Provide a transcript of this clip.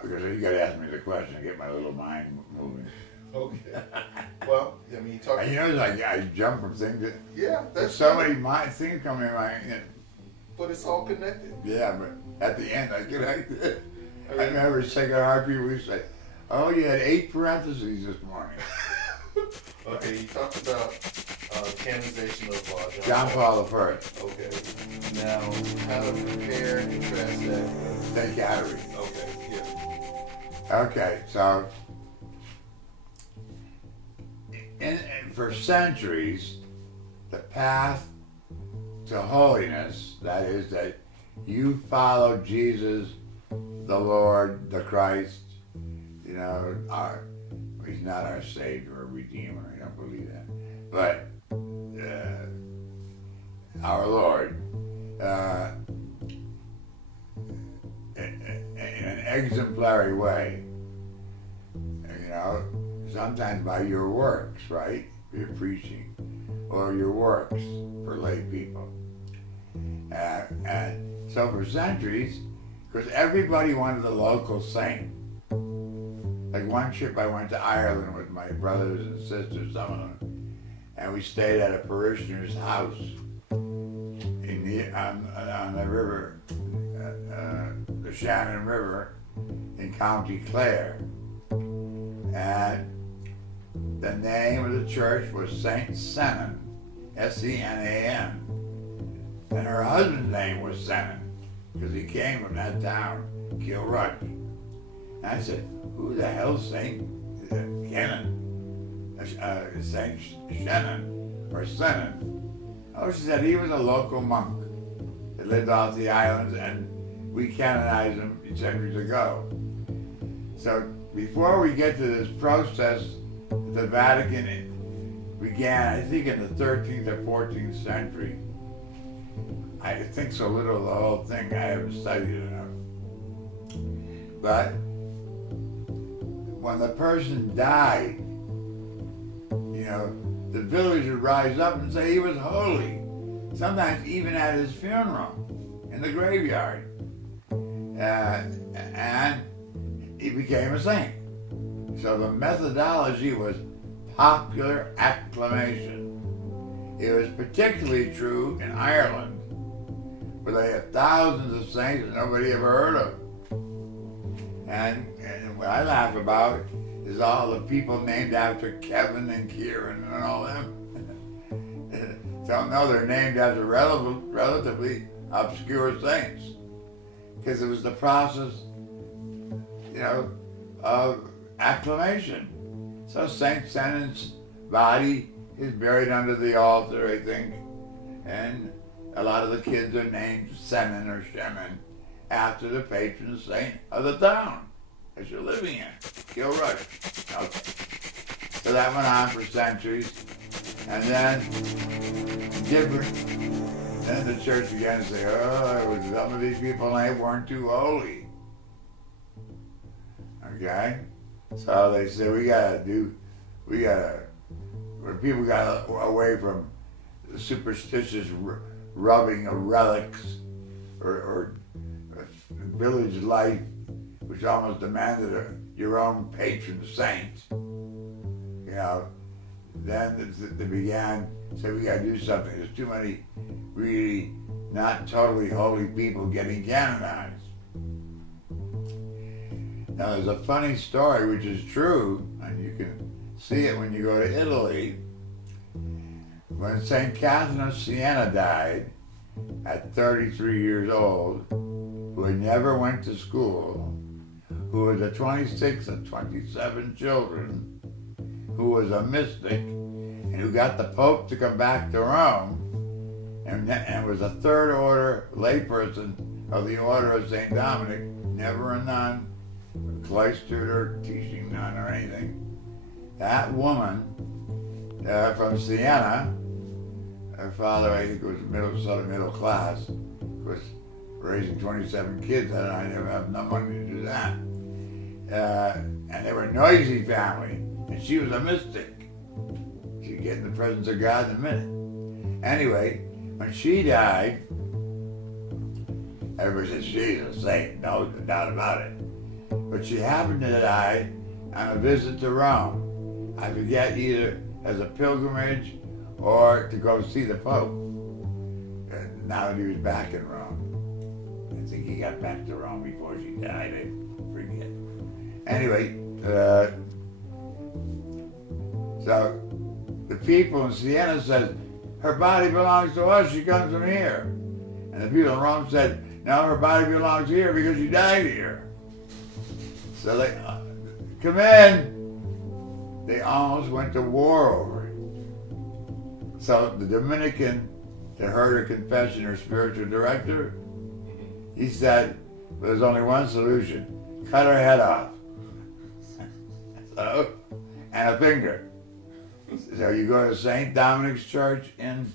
Because you got to ask me the question to get my little mind moving. Okay. Well, I mean, you talk. And you know, it's like I jump from thing to. Yeah, There's that's so good. many things come in my. But it's all connected. Yeah, but at the end, I get. I I mean, remember second heart people used to say, "Oh, you had 8 parentheses this morning." okay, you talked about canonization of John Paul I. Okay. Now, how to compare and contrast that with. St. Catherine. Okay. Yeah. Okay, so for centuries, the path to holiness, that is, that you follow Jesus, the Lord, the Christ, you know, he's not our Savior or Redeemer, I don't believe that, but our Lord, in an exemplary way, you know, sometimes by your works, right? Your preaching, or your works for lay people. And so for centuries, because everybody wanted the local saint. Like one trip I went to Ireland with my brothers and sisters, some of them, and we stayed at a parishioner's house on the river, the Shannon River in County Clare. And the name of the church was Saint Senan, S-E-N-A-N. And her husband's name was Senan, because he came from that town, Kilrush. And I said, who the hell's Saint Kenan? Saint Shannon, or Senan? Oh, she said he was a local monk that lived off the islands, and we canonized him centuries ago. So before we get to this process, the Vatican began, I think, in the 13th or 14th century. I think so little of the whole thing, I haven't studied it enough. But when the person died, you know, the village would rise up and say he was holy. Sometimes even at his funeral, in the graveyard. And he became a saint. So the methodology was popular acclamation. It was particularly true in Ireland, where they had thousands of saints that nobody ever heard of. And what I laugh about is all the people named after Kevin and Kieran and all them. Don't know they're named after relatively obscure saints. Because it was the process, you know, of acclamation. So Saint Senan's body is buried under the altar, I think, and a lot of the kids are named Senan or Shemin after the patron saint of the town that you're living in, Kilrush. Okay. So that went on for centuries, and then the church began to say, oh, some of these people weren't too holy. Okay? So they said, when people got away from the superstitious rubbing of relics or village life, which almost demanded your own patron saint, you know, then they began to say, we got to do something. There's too many really not totally holy people getting canonized. Now there's a funny story, which is true, and you can see it when you go to Italy. When St. Catherine of Siena died at 33 years old, who had never went to school, who was the 26th of 27 children, who was a mystic, and who got the Pope to come back to Rome, and was a third order layperson of the Order of St. Dominic, never a nun, cloistered or teaching nun or anything. That woman from Siena, her father, I think, was middle class, was raising 27 kids, and I never have no money to do that. And they were a noisy family, and she was a mystic. She'd get in the presence of God in a minute. Anyway, when she died, everybody said, she's a saint, no doubt about it. but she happened to die on a visit to Rome. I forget, either as a pilgrimage or to go see the Pope. Now that he was back in Rome. I think he got back to Rome before she died, I forget. Anyway, so the people in Siena said, her body belongs to us, she comes from here. And the people in Rome said, no, her body belongs here because she died here. So they, come in. They almost went to war over it. So the Dominican, that heard her confession, her spiritual director, he said, there's only one solution, cut her head off. So, and a finger. So you go to St. Dominic's Church in